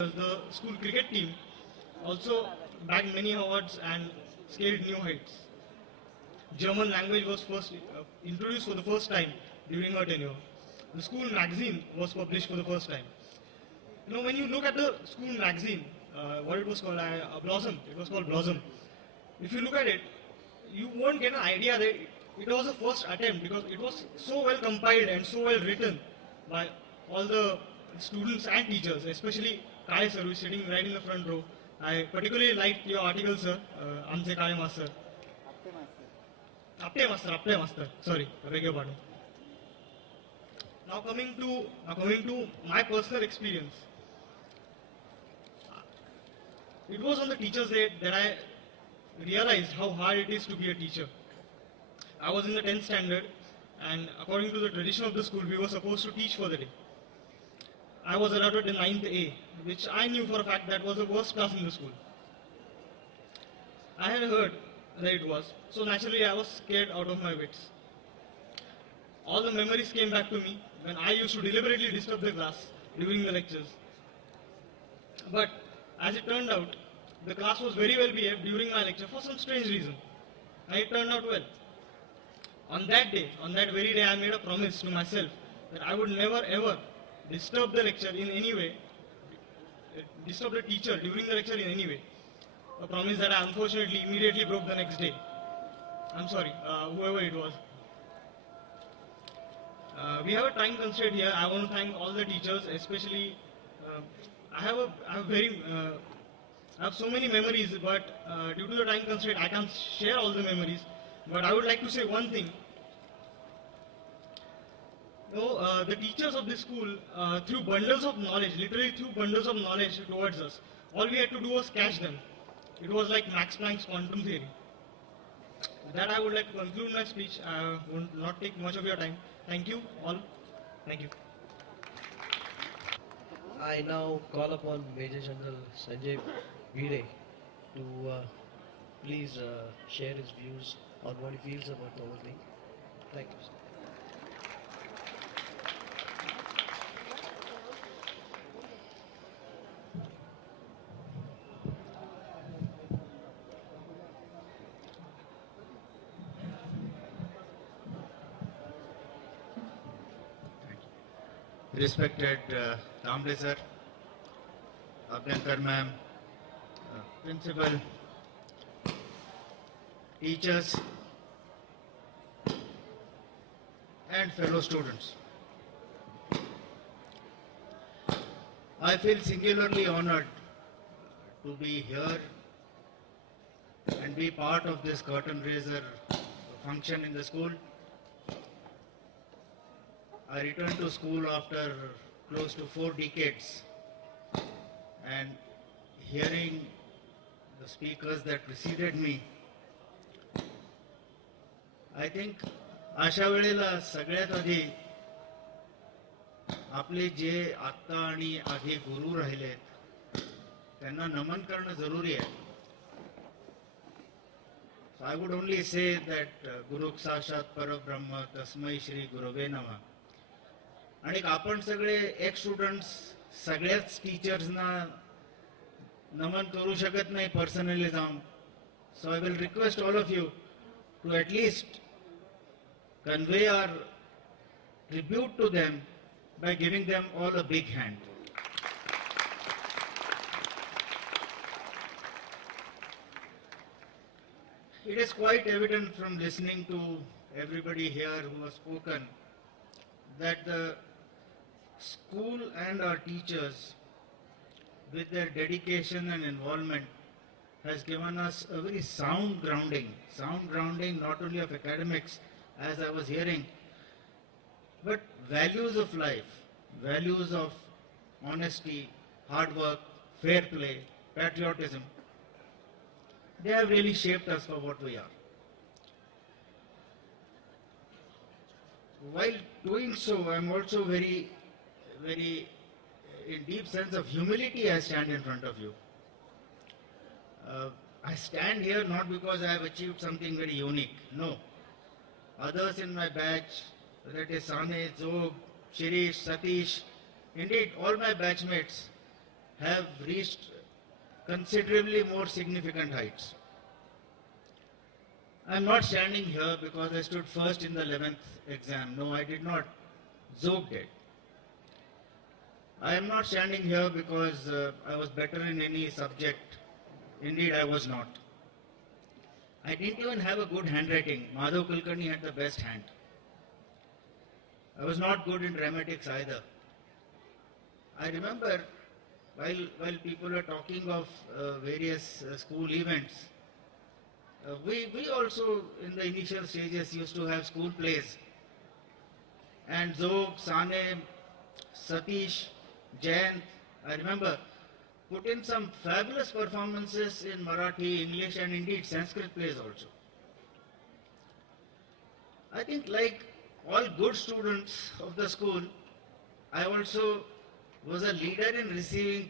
the school cricket team also bagged many awards and scaled new heights. German language was first introduced for the first time during her tenure. The school magazine was published for the first time. When you look at the school magazine, what it was called, Blossom, it was called Blossom. If you look at it, you won't get an idea that it was the first attempt because it was so well compiled and so well written by all the students and teachers, especially Kaya sir, who is sitting right in the front row. I particularly liked your article, sir, Amse Kaya Master. Apte Master. Sorry, I beg your pardon. Now coming to my personal experience, it was on the Teachers' Day that I realized how hard it is to be a teacher. I was in the 10th standard, and according to the tradition of the school, we were supposed to teach for the day. I was allotted the 9th A, which I knew for a fact that was the worst class in the school. I had heard that it was, so naturally I was scared out of my wits. All the memories came back to me when I used to deliberately disturb the class during the lectures. But as it turned out, the class was very well behaved during my lecture for some strange reason. And it turned out well. On that day, on that very day, I made a promise to myself that I would never ever disturb the lecture in any way, disturb the teacher during the lecture in any way. A promise that I unfortunately immediately broke the next day. I'm sorry, whoever it was. We have a time constraint here. I want to thank all the teachers, especially. I have so many memories, but due to the time constraint, I can't share all the memories. But I would like to say one thing. The teachers of this school threw bundles of knowledge, literally threw bundles of knowledge towards us. All we had to do was catch them. It was like Max Planck's quantum theory. With that, I would like to conclude my speech. I will not take much of your time. Thank you all. Thank you. I now call upon Major General Sanjay Bhide to please share his views on what he feels about the whole thing. Thank you, sir. Respected Damble sir, Abhyankar ma'am, principal, teachers, and fellow students. I feel singularly honored to be here and be part of this curtain raiser function in the school. I returned to school after close to 4 decades, and hearing the speakers that preceded me, I think अशा वेळेला सगळ्यात आधी आपले जे आत्ता आणि आधी गुरु राहिलेत त्यांना नमन करणं जरुरी आहे. So I would only say that Guru Sakshat Parabrahma Tasmai Shri Gurave Namah. आणि आपण सगळे एक स्टुडंट्स सगळ्याच टीचर्सना नमन करू शकत नाही पर्सनली जाऊन. So I will request all of you to at least convey our tribute to them by giving them all a big hand. It is quite evident from listening to everybody here who has spoken that the school and our teachers, with their dedication and involvement, has given us a very sound grounding not only of academics, as I was hearing, but values of life, values of honesty, hard work, fair play, patriotism. They have really shaped us for what we are. While doing so, I am also very in deep sense of humility, I stand in front of you. I stand here not because I have achieved something very unique. No. Others in my batch, whether it is Sane, Zog, Shirish, Satish, indeed all my batchmates, have reached considerably more significant heights. I am not standing here because I stood first in the 11th exam. No, I did not. Zob did. I am not standing here because I was better in any subject. Indeed, I was not. I didn't even have a good handwriting. Madhav Kulkarni had the best hand. I was not good in dramatics either. I remember while people were talking of various school events, we also in the initial stages used to have school plays. And Zog, Sane, Satish, Jayant, I remember, put in some fabulous performances in Marathi, English and indeed Sanskrit plays also. I think like all good students of the school, I also was a leader in receiving